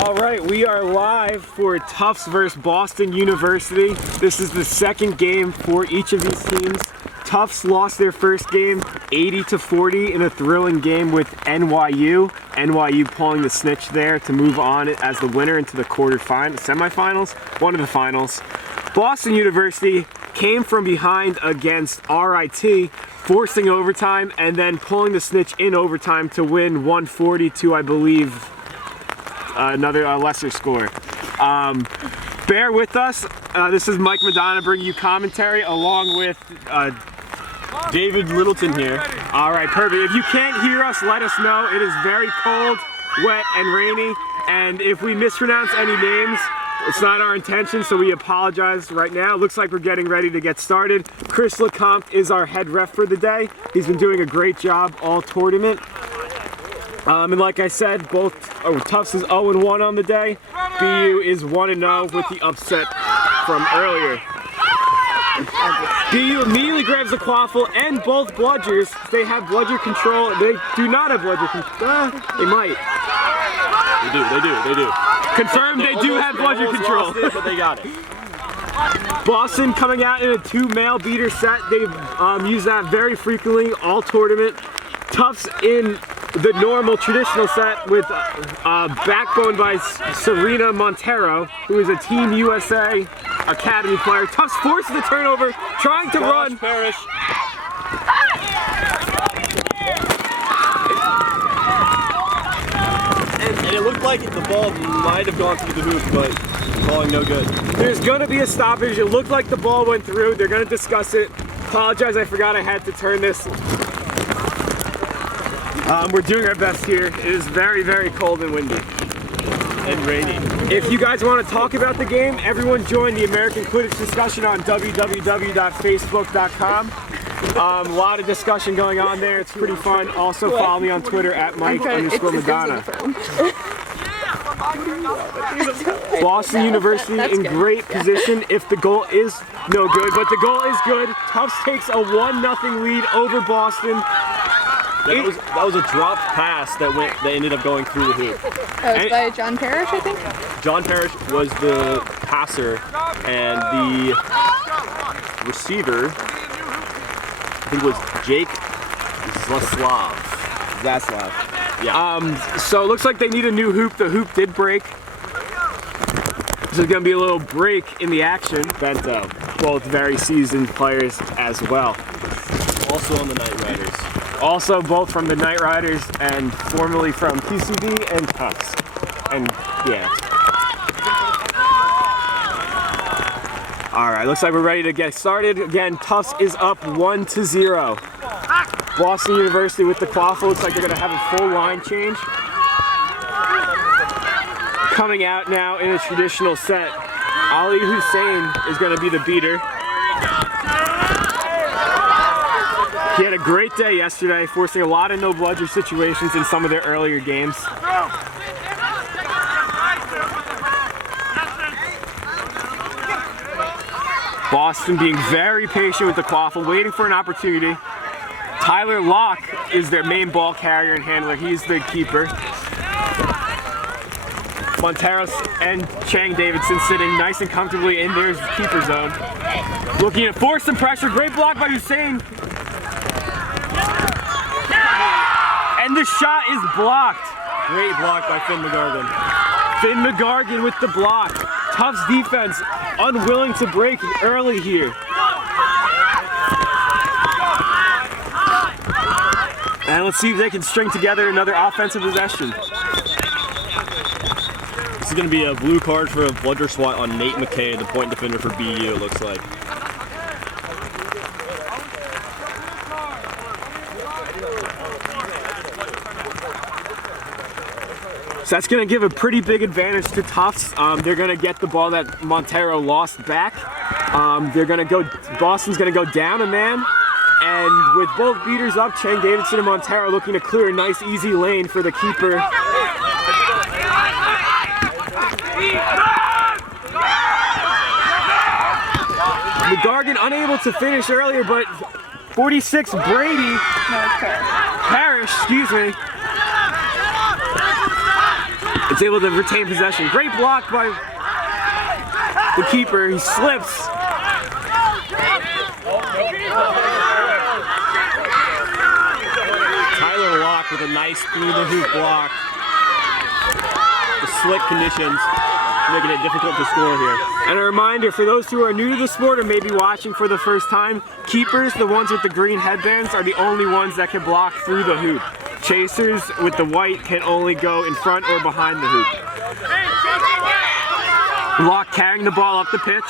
All right, we are live for Tufts versus Boston University. This is the second game for each of these teams. Tufts lost their first game 80-40 in a thrilling game with NYU. NYU pulling the snitch there to move on as the winner into the semifinals, one of the finals. Boston University came from behind against RIT, forcing overtime and then pulling the snitch in overtime to win 140 to, I believe, another lesser score. Bear with us. This is Mike Madonna bringing you commentary along with David Littleton here. All right, perfect. If you can't hear us, let us know. It is very cold, wet, and rainy. And if we mispronounce any names, it's not our intention, so we apologize right now. Looks like we're getting ready to get started. Chris LeCompte is our head ref for the day. He's been doing a great job all tournament. And like I said, Tufts is 0-1 on the day. BU is 1-0 with the upset from earlier. BU immediately grabs the quaffle and both bludgers. They have bludger control. They do not have bludger control. They might. They do. Confirmed they do have bludger control. But they got it. Boston coming out in a 2-male beater set. They've used that very frequently all tournament. Tufts in the normal traditional set with backbone by Serena Montero, who is a Team USA Academy player. Tufts forces the turnover, trying to run. Parrish. And it looked like the ball might have gone through the hoop, but balling no good. There's going to be a stoppage. It looked like the ball went through. They're going to discuss it. Apologize, I forgot I had to turn this. We're doing our best here. It is very, very cold and windy. And rainy. If you guys want to talk about the game, everyone join the American Quidditch discussion on www.facebook.com. A lot of discussion going on there. It's pretty fun. Also follow me on Twitter at Mike_Madonna. Boston University in great position if the goal is no good, but the goal is good. Tufts takes a 1-0 lead over Boston. That was a dropped pass that ended up going through the hoop. Oh, it was by John Parrish, I think? John Parrish was the passer, and the receiver, I think, was Jake Zaslav. Yeah. So it looks like they need a new hoop. The hoop did break. This is going to be a little break in the action. Bento, both very seasoned players as well. Also on the Knight Riders. Also both from the Knight Riders and formerly from PCB and Tufts. And yeah. All right, looks like we're ready to get started. Again, Tufts is up 1-0. Boston University with the quaffle. Looks like they're gonna have a full line change. Coming out now in a traditional set. Ali Hussein is gonna be the beater. He had a great day yesterday, forcing a lot of no bludger situations in some of their earlier games. Boston being very patient with the quaffle, waiting for an opportunity. Tyler Locke is their main ball carrier and handler. He's the keeper. Monteros and Chang Davidson sitting nice and comfortably in their keeper zone. Looking to force some pressure. Great block by Hussein. And the shot is blocked. Great block by Finn McGargan. Finn McGargan with the block. Tufts defense unwilling to break early here. And let's see if they can string together another offensive possession. This is going to be a blue card for a bludger swat on Nate McKay, the point defender for BU, it looks like. So that's going to give a pretty big advantage to Tufts. They're going to get the ball that Montero lost back. Boston's going to go down a man. And with both beaters up, Chang Davidson and Montero looking to clear a nice easy lane for the keeper. McGargan unable to finish earlier, but 46 Brady. Parrish, excuse me. It's able to retain possession. Great block by the keeper. He slips. Tyler Locke with a nice through the hoop block. The slick conditions making it difficult to score here. And a reminder for those who are new to the sport or maybe watching for the first time, keepers, the ones with the green headbands, are the only ones that can block through the hoop. Chasers with the white can only go in front or behind the hoop. Locke carrying the ball up the pitch,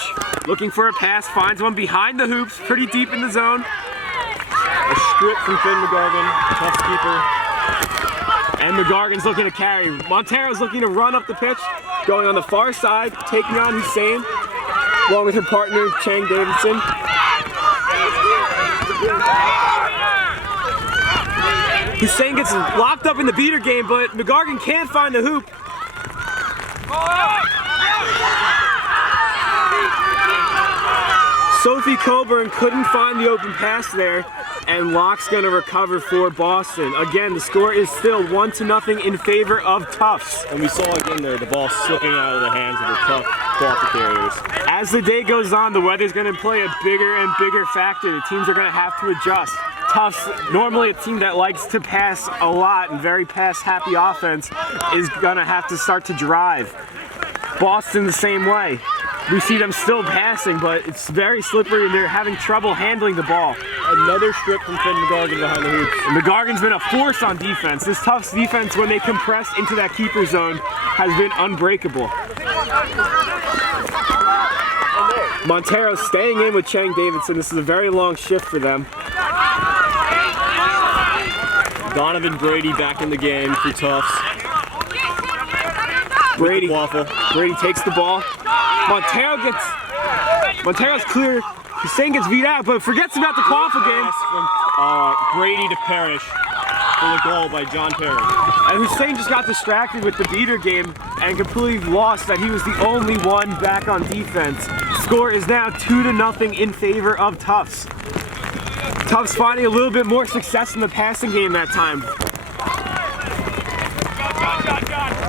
looking for a pass, finds one behind the hoops, pretty deep in the zone. A strip from Finn McGargan, Tufts keeper. And McGargan's looking to carry. Montero's looking to run up the pitch, going on the far side, taking on Hussein, along with her partner, Chang Davidson. Hussein gets locked up in the beater game, but McGargan can't find the hoop. Sophie Coburn couldn't find the open pass there, and Locke's gonna recover for Boston. Again, the score is still 1-0 in favor of Tufts. And we saw again there the ball slipping out of the hands of the tough quality carriers. As the day goes on, the weather's gonna play a bigger and bigger factor. The teams are gonna have to adjust. Tufts, normally a team that likes to pass a lot and very pass-happy offense, is gonna have to start to drive. Boston the same way. We see them still passing, but it's very slippery and they're having trouble handling the ball. Another strip from Finn McGargan behind the hoops. And McGargan's been a force on defense. This Tufts defense, when they compress into that keeper zone, has been unbreakable. Montero staying in with Chang Davidson. This is a very long shift for them. Donovan Brady back in the game for Tufts. Brady Waffle. takes the ball. Montero's clear. Hussein gets beat out, but forgets about the quaffle game. Pass from Brady to Parrish for the goal by John Parrish. And Hussein just got distracted with the beater game and completely lost that he was the only one back on defense. Score is now 2-0 in favor of Tufts. Tufts finding a little bit more success in the passing game that time.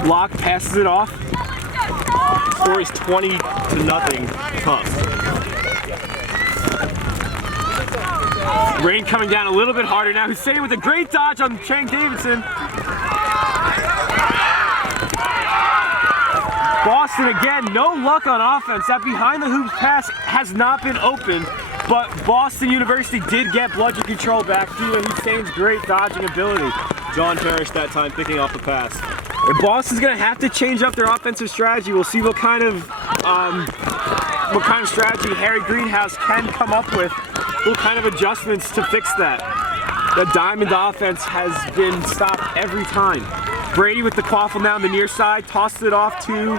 Locke passes it off. Score is 20-0 Tufts. Rain coming down a little bit harder now. Hussein with a great dodge on Chang Davidson. Boston again, no luck on offense. That behind the hoops pass has not been opened, but Boston University did get bludgeon control back due to Hussein's great dodging ability. John Parrish that time picking off the pass. And Boston's gonna have to change up their offensive strategy. We'll see what kind of strategy Harry Greenhouse can come up with. What kind of adjustments to fix that. The diamond offense has been stopped every time. Brady with the quaffle now on the near side, tosses it off to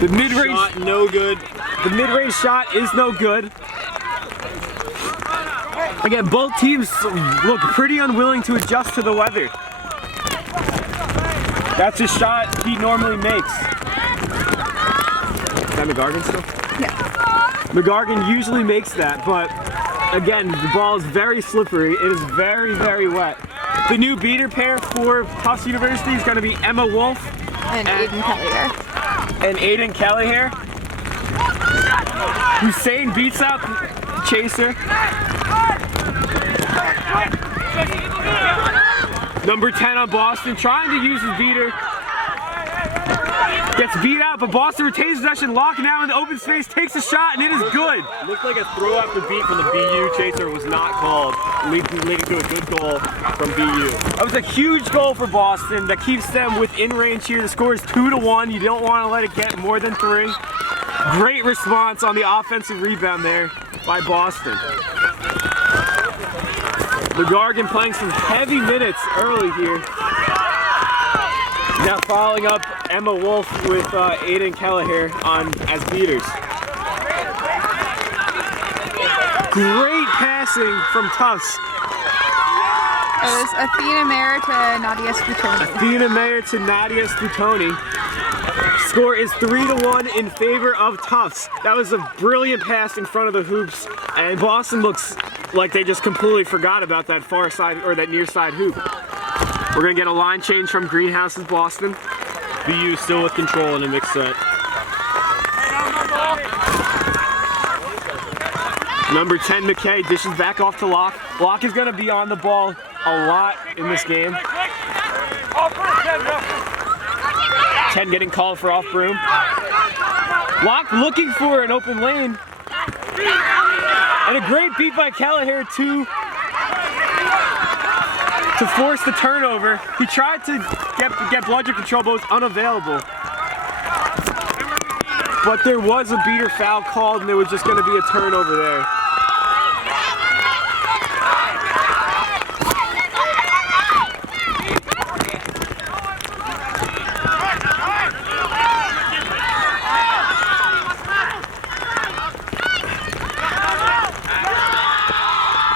the mid-range Shot no good. The mid-range shot is no good. Again, both teams look pretty unwilling to adjust to the weather. That's a shot he normally makes. Is that McGargan still? Yeah. McGargan usually makes that, but again, the ball is very slippery. It is very, very wet. The new beater pair for Tufts University is going to be Emma Wolf And Aiden Kelly there. and Aiden Kelly here. Hussein beats out Chaser. Number 10 on Boston, trying to use his beater. Gets beat out, but Boston retains possession. Locke now in the open space, takes a shot, and it is good. Looked like a throw after beat from the BU chaser was not called, leading to a good goal from BU. That was a huge goal for Boston that keeps them within range here. The score is 2-1. You don't want to let it get more than 3. Great response on the offensive rebound there by Boston. McGargan playing some heavy minutes early here. Now following up Emma Wolf with Aiden Kelleher on as beaters. Great passing from Tufts. It was Athena Mayer to Nadia Sputoni. Athena Mayer to Nadia Sputoni. score is 3-1 in favor of Tufts. That was a brilliant pass in front of the hoops, and Boston looks like they just completely forgot about that far side or that near side hoop. We're gonna get a line change from Greenhouse's Boston. BU still with control in a mixed set. Number 10, McKay, dishes back off to Locke. Locke is gonna be on the ball a lot in this game. 10 getting called for off broom. Locke looking for an open lane. And a great beat by Kelleher to force the turnover. He tried to get bludger control, but was unavailable. But there was a beater foul called, and there was just going to be a turnover there.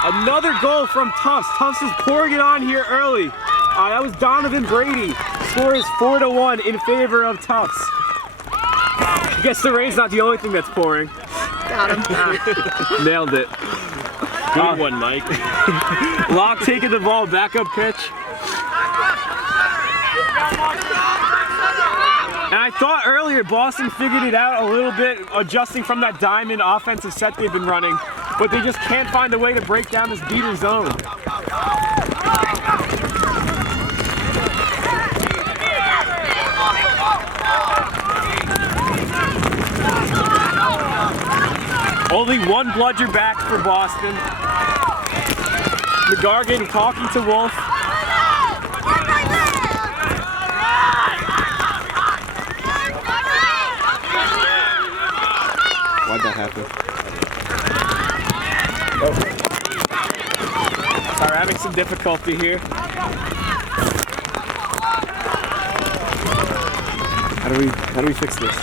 Another goal from Tufts. Tufts is pouring it on here early. That was Donovan Brady. Score is 4-1 in favor of Tufts. I guess the rain's not the only thing that's pouring. Got him. Nailed it. Good one, Mike. Locke taking the ball, backup pitch. And I thought earlier Boston figured it out a little bit, adjusting from that diamond offensive set they've been running, but they just can't find a way to break down this beater zone. Only one bludger back for Boston. McGargan talking to Wolf. Why'd that happen? Oh. Sorry, having some difficulty here. How do we fix this?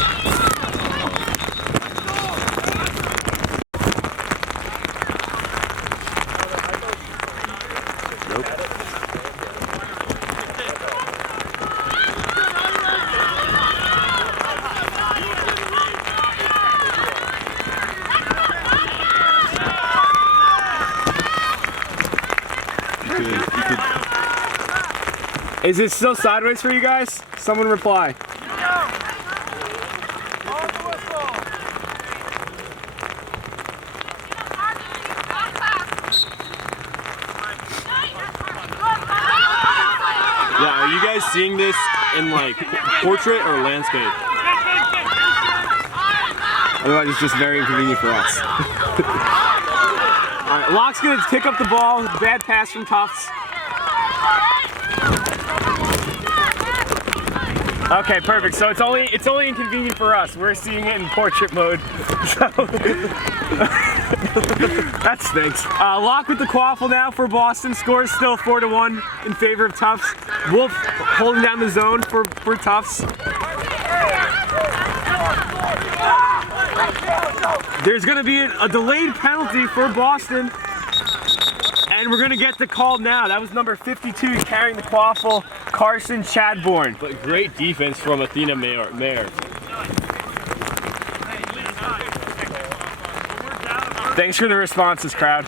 Is it still sideways for you guys? Someone reply. Yeah, are you guys seeing this in like portrait or landscape? Otherwise it's just very inconvenient for us. Alright, Locke's gonna pick up the ball. Bad pass from Tufts. Okay, perfect. So it's only inconvenient for us. We're seeing it in portrait mode. So that stinks. Locke with the quaffle now for Boston. Score is still 4-1 in favor of Tufts. Wolf holding down the zone for Tufts. There's going to be a delayed penalty for Boston. And we're going to get the call now. That was number 52 carrying the quaffle, Carson Chadbourne. But great defense from Athena Mayer. Thanks for the responses, crowd.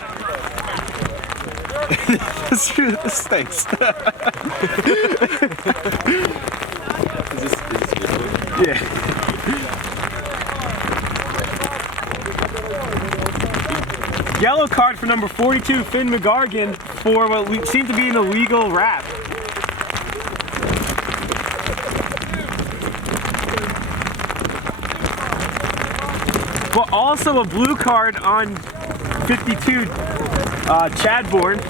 This stinks. Is this good? Yeah. Yellow card for number 42, Finn McGargan, for what we seem to be an illegal wrap. But also a blue card on 52, Chadbourne.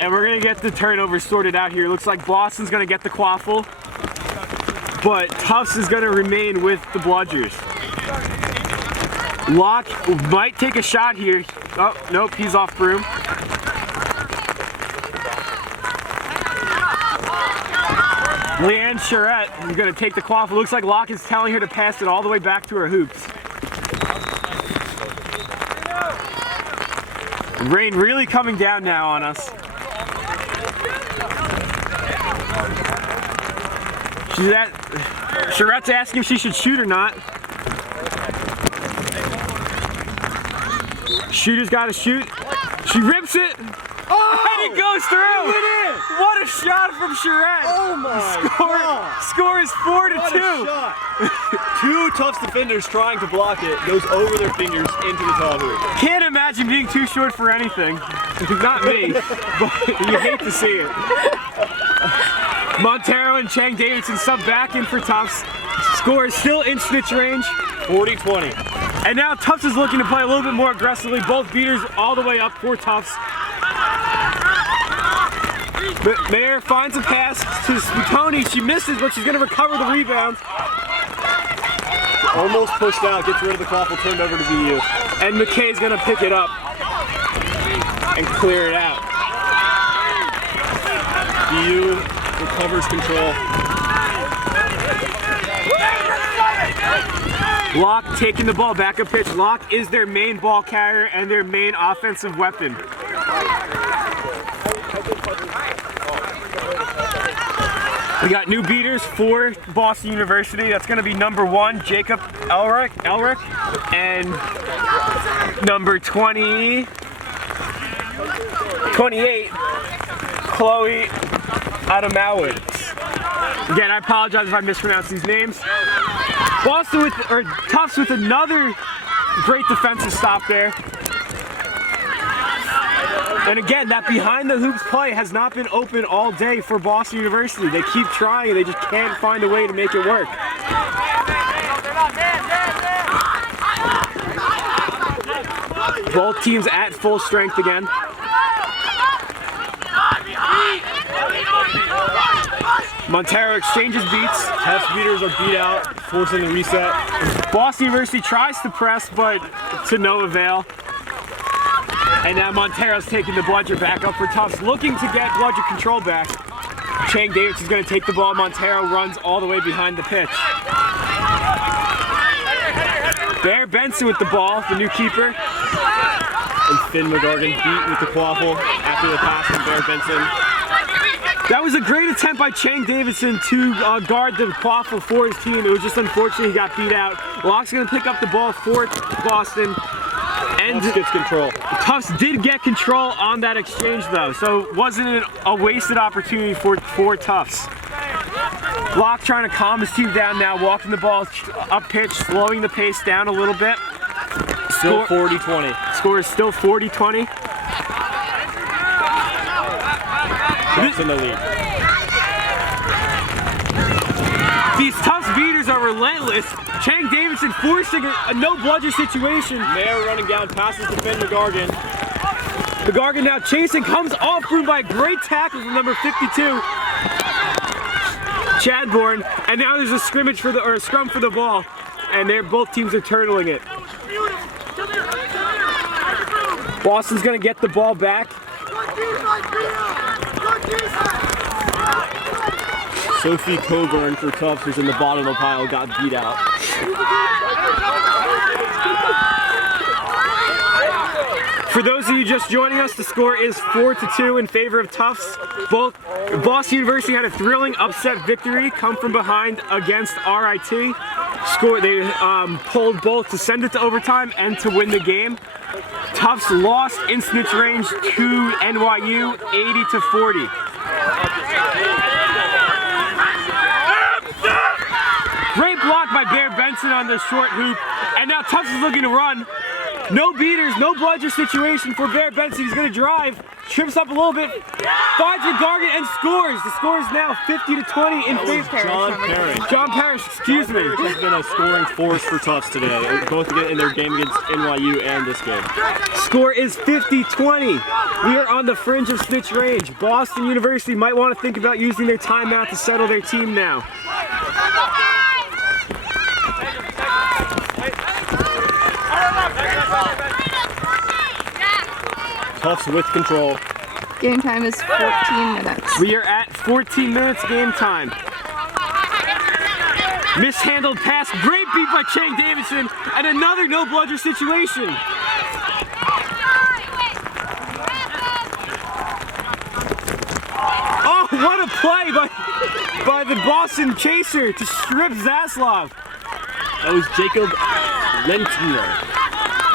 And we're gonna get the turnover sorted out here. Looks like Boston's gonna get the quaffle, but Tufts is gonna remain with the bludgers. Locke might take a shot here. Oh, nope, he's off broom. Leanne Charette is going to take the quaffle. Looks like Locke is telling her to pass it all the way back to her hoops. Rain really coming down now on us. Charette's asking if she should shoot or not. Shooter's got to shoot. She rips it. And it goes through. What a shot from Charette. Oh my God. Score is 4-2. What a shot. Two Tufts defenders trying to block it. Goes over their fingers into the top hoop. Can't imagine being too short for anything. Not me, but you hate to see it. Montero and Chang Davidson sub back in for Tufts. Score is still in snitch range. 40-20. And now Tufts is looking to play a little bit more aggressively. Both beaters all the way up for Tufts. Mayer finds a pass to Sputoni. She misses, but she's going to recover the rebound. Almost pushed out, gets rid of the quaffle, turned over to VU. And McKay's going to pick it up and clear it out. VU recovers control. Locke taking the ball back up pitch. Locke is their main ball carrier and their main offensive weapon. We got new beaters for Boston University. That's going to be number 1, Jacob Elric, and number 28, Chloe Adamowitz. Again, I apologize if I mispronounce these names. Tufts with another great defensive stop there. And again, that behind the hoops play has not been open all day for Boston University. They keep trying and they just can't find a way to make it work. Both teams at full strength again. Montero exchanges beats. Tufts beaters are beat out, forcing the reset. Boston University tries to press, but to no avail. And now Montero's taking the bludger back up for Tufts, looking to get bludger control back. Chang Davidson's going to take the ball. Montero runs all the way behind the pitch. Bear Benson with the ball, the new keeper. And Finn McGargan beat with the quaffle after the pass from Bear Benson. That was a great attempt by Chang Davidson to guard the quaffle for his team. It was just unfortunate he got beat out. Locke's going to pick up the ball for Boston. And Tufts gets control. Tufts did get control on that exchange though, so it wasn't a wasted opportunity for Tufts. Locke trying to calm his team down now, walking the ball up pitch, slowing the pace down a little bit. Still 40-20. Score is still 40-20. Tufts in the lead. These Tufts beaters are relentless. Chang Davidson forcing a no bludger situation. Mayer running down, passes to Finn McGargan. McGargan now chasing, comes off room by a great tackle from number 52, Chadbourne. And now there's a scrum for the ball, and both teams are turtling it. Boston's gonna get the ball back. Sophie Coburn for Tufts, who's in the bottom of the pile, got beat out. For those of you just joining us, the score is 4-2 in favor of Tufts. Both Boston University had a thrilling upset victory, come from behind against RIT. They pulled both to send it to overtime and to win the game. Tufts lost in snitch range to NYU 80-40. Great block by Bear Benson on the short hoop, and now Tufts is looking to run. No beaters, no bludger situation for Bear Benson. He's going to drive, trips up a little bit, finds McGargan and scores. The score is now 50-20 in favor. John Parrish, excuse me. Has been a scoring force for Tufts today, both in their game against NYU and this game. Score is 50-20. We are on the fringe of snitch range. Boston University might want to think about using their timeout to settle their team now. Tufts with control. Game time is 14 minutes. We are at 14 minutes game time. Mishandled pass, great beat by Chang Davidson, and another no bludger situation. Oh, what a play by by the Boston Chaser to strip Zaslav. That was Jacob Lentner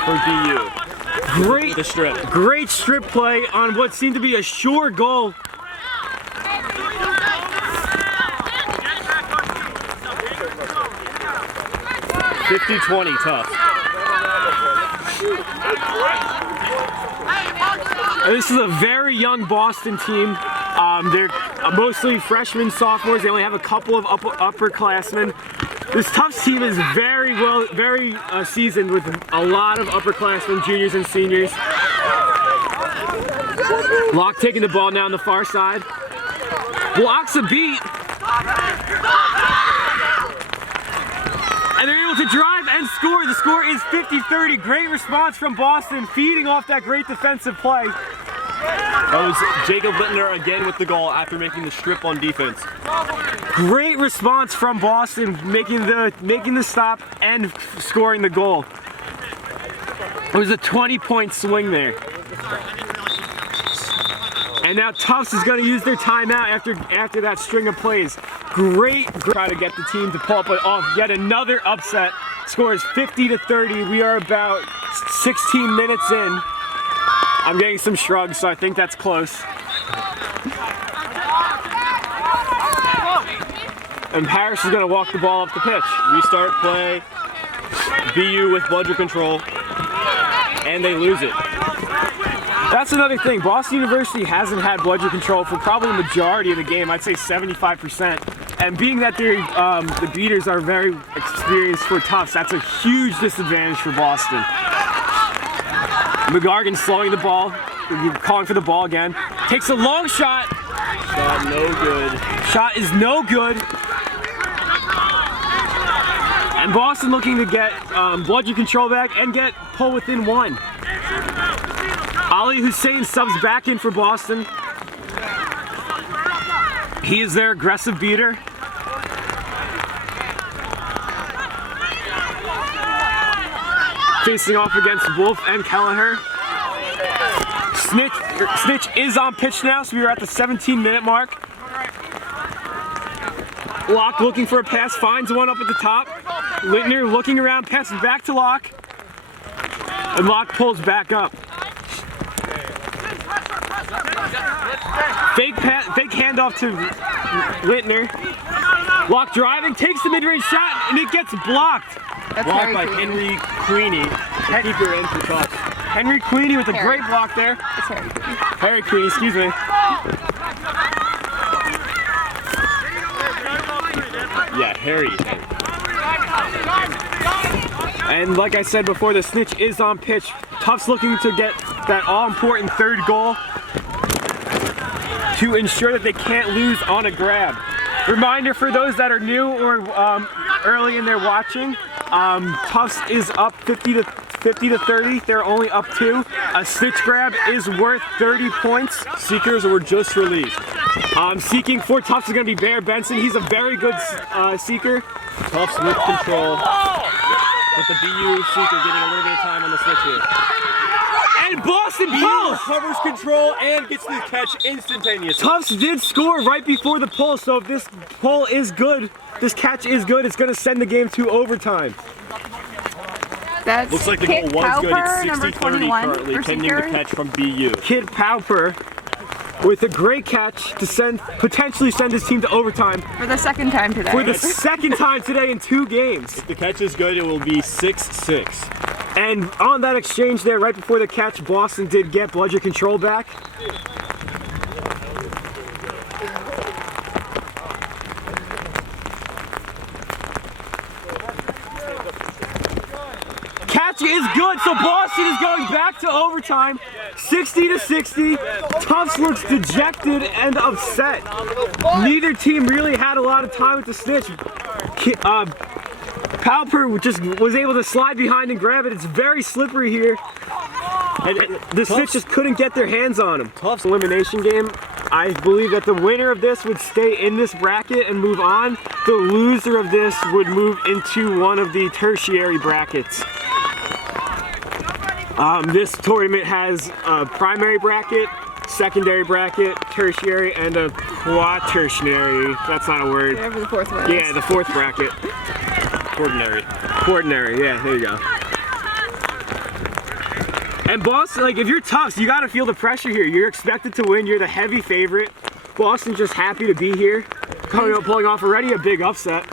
for BU. Great, The strip. great strip play on what seemed to be a sure goal. $50-20 Tufts. This is a very young Boston team. They're mostly freshmen, sophomores. They only have a couple of upperclassmen. This Tufts team is very seasoned with a lot of upperclassmen, juniors and seniors. Locke taking the ball now on the far side. Blocks a beat. And they're able to drive and score. The score is 50-30. Great response from Boston, feeding off that great defensive play. That was Jacob Lentner again with the goal after making the strip on defense. Great response from Boston, making the stop and scoring the goal. It was a 20-point swing there. And now Tufts is going to use their timeout after that string of plays. Great try to get the team to pull up off yet another upset. Score is 50-30. We are about 16 minutes in. I'm getting some shrugs, so I think that's close. And Harris is going to walk the ball up the pitch. Restart play. BU with bludger control. And they lose it. That's another thing. Boston University hasn't had bludger control for probably the majority of the game. I'd say 75%. And being that the beaters are very experienced for Tufts, that's a huge disadvantage for Boston. McGargan slowing the ball, calling for the ball again. Takes a long shot. Shot no good. Shot is no good. And Boston looking to get bludger control back and get pull within one. Ali Hussein subs back in for Boston. He is their aggressive beater. Facing off against Wolf and Kelleher. Snitch is on pitch now, so we are at the 17-minute mark. Locke looking for a pass, finds one up at the top. Lintner looking around, passes back to Locke. And Locke pulls back up. Fake handoff to Lintner. Locke driving, takes the mid-range shot, and it gets blocked. That's Blocked Harry by Queenie. Henry Queenie. Keeper in for Tufts. Henry Queenie with a great block there. It's Harry Queenie. Harry Queenie, excuse me. Yeah, Harry. And like I said before, the snitch is on pitch. Tufts looking to get that all-important third goal to ensure that they can't lose on a grab. Reminder for those that are new or early in their watching, Tufts is up 50 to 30. They're only up 2. A snitch grab is worth 30 points. Seekers were just released. Seeking for Tufts is going to be Bear Benson. He's a very good seeker. Tufts with control. With the BU seeker getting a little bit of time on the switch here. And Boston BU pulls! recovers control and gets the catch instantaneously. Tufts did score right before the pull, so if this pull is good, this catch is good, it's going to send the game to overtime. That's Looks like the Kit goal was good. Pauper, It's number 60-30 21 currently, for pending the Seeker. catch from BU. Kid Pauper with a great catch to potentially send his team to overtime For the second time today. for the second time today in 2 games. If the catch is good, it will be 6-6. And on that exchange there, right before the catch, Boston did get bludger control back. Catch is good, so Boston is going back to overtime, 60-60. Tufts looks dejected and upset. Neither team really had a lot of time with the snitch. Pauper just was able to slide behind and grab it. It's very slippery here. And the snitch just couldn't get their hands on him. Tufts elimination game. I believe that the winner of this would stay in this bracket and move on. The loser of this would move into one of the tertiary brackets. This tournament has a primary bracket, secondary bracket, tertiary, and a quaternary. That's not a word. Whatever the fourth one is. Yeah, the fourth bracket. Ordinary. Quaternary, yeah, there you go. And Boston, like, if you're Tufts, you gotta feel the pressure here. You're expected to win, you're the heavy favorite. Boston's just happy to be here. Pulling off already a big upset.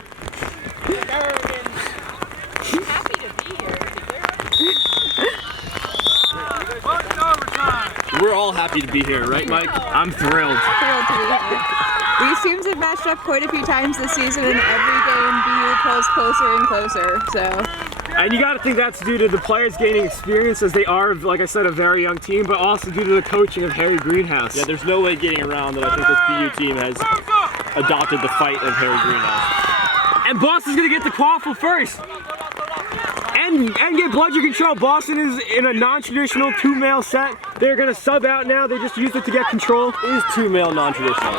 We're all happy to be here, right, Mike? I'm thrilled. Thrilled to be here. These teams have matched up quite a few times this season, and every game BU pulls closer and closer. So. And you gotta think that's due to the players gaining experience, as they are, like I said, a very young team, but also due to the coaching of Harry Greenhouse. Yeah, there's no way getting around that I think this BU team has adopted the fight of Harry Greenhouse. And Boston's gonna get the quaffle first. And get bludger control. Boston is in a non-traditional 2-male set. They're gonna sub out now. They just used it to get control. It is 2-male non-traditional.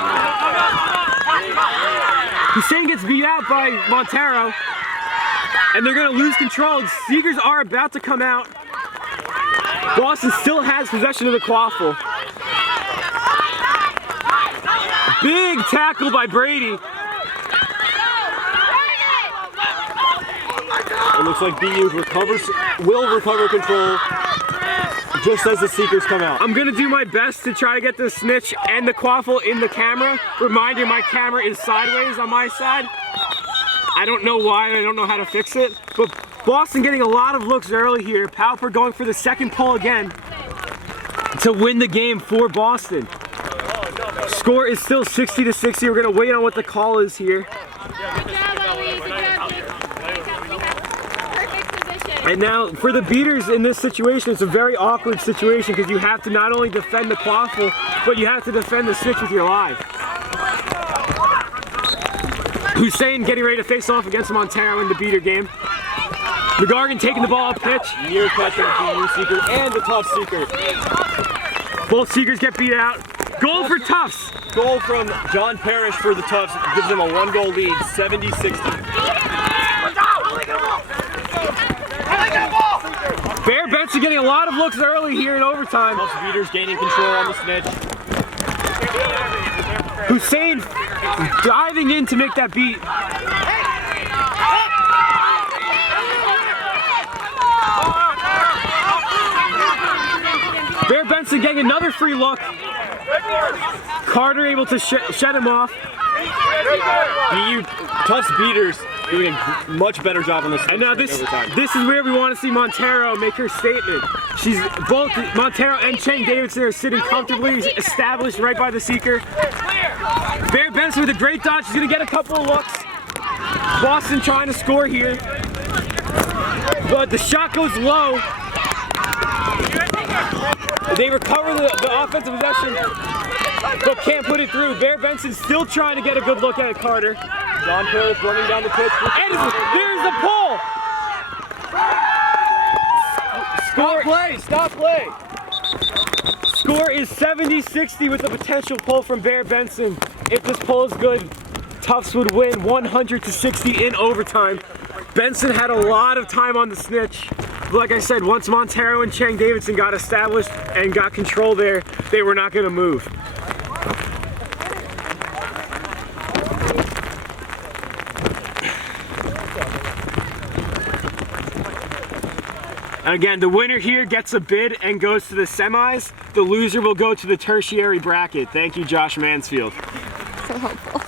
Hussein gets beat out by Montero. And they're gonna lose control. Seekers are about to come out. Boston still has possession of the quaffle. Big tackle by Brady. It looks like BU will recover control just as the Seekers come out. I'm gonna do my best to try to get the snitch and the quaffle in the camera. Reminder, my camera is sideways on my side. I don't know why, I don't know how to fix it. But Boston getting a lot of looks early here. Pauper going for the second pull again to win the game for Boston. Score is still 60-60. We're gonna wait on what the call is here. And now for the beaters in this situation, it's a very awkward situation because you have to not only defend the quaffle, but you have to defend the snitch with your live. Hussein getting ready to face off against Montero in the beater game. McGargan taking the ball up pitch. Near catching the BU Seeker and the Tufts Seeker. Both Seekers get beat out. Goal for Tufts. Goal from John Parrish for the Tufts gives them a 1-goal lead, 70-60. Bear Benson getting a lot of looks early here in overtime. Tufts beaters gaining control on the snitch. Hussein diving in to make that beat. Bear Benson getting another free look. Carter able to shed him off. BU Tufts beaters doing a much better job on this. And now this is where we want to see Montero make her statement. She's both Montero and Chang Davidson are sitting comfortably established right by the Seeker. Bear Benson with a great dodge. She's gonna get a couple of looks. Boston trying to score here, but the shot goes low. They recover the offensive possession, but can't put it through. Bear Benson still trying to get a good look at Carter. John Parrish running down the pitch. And there's the pull. Stop play. Score is 70-60 with a potential pull from Bear Benson. If this pull is good, Tufts would win 100-60 in overtime. Benson had a lot of time on the snitch. Like I said, once Montero and Chang Davidson got established and got control there, they were not going to move. Again, the winner here gets a bid and goes to the semis. The loser will go to the tertiary bracket. Thank you, Josh Mansfield. So helpful.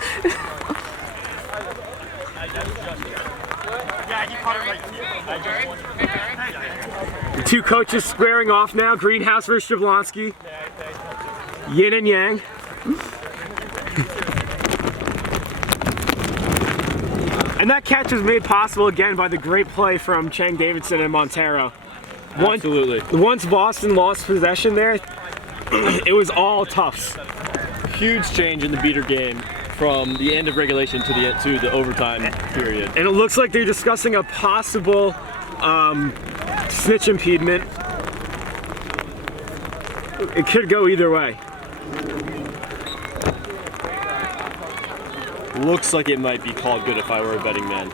The two coaches squaring off now. Greenhouse versus Jablonski. Yin and yang. And that catch was made possible again by the great play from Chang Davidson and Montero. Absolutely. Once Boston lost possession there, it was all Tufts. Huge change in the beater game from the end of regulation to the overtime period. And it looks like they're discussing a possible snitch impediment. It could go either way. Looks like it might be called good if I were a betting man.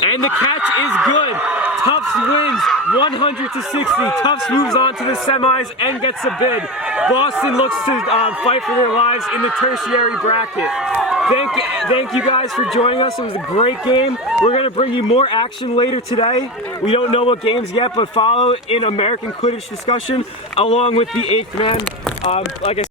And the catch is good. Tufts wins 100 to 60. Tufts moves on to the semis and gets a bid. Boston looks to fight for their lives in the tertiary bracket. Thank you guys for joining us. It was a great game. We're going to bring you more action later today. We don't know what games yet, but follow in American Quidditch discussion along with the 8th man. Like I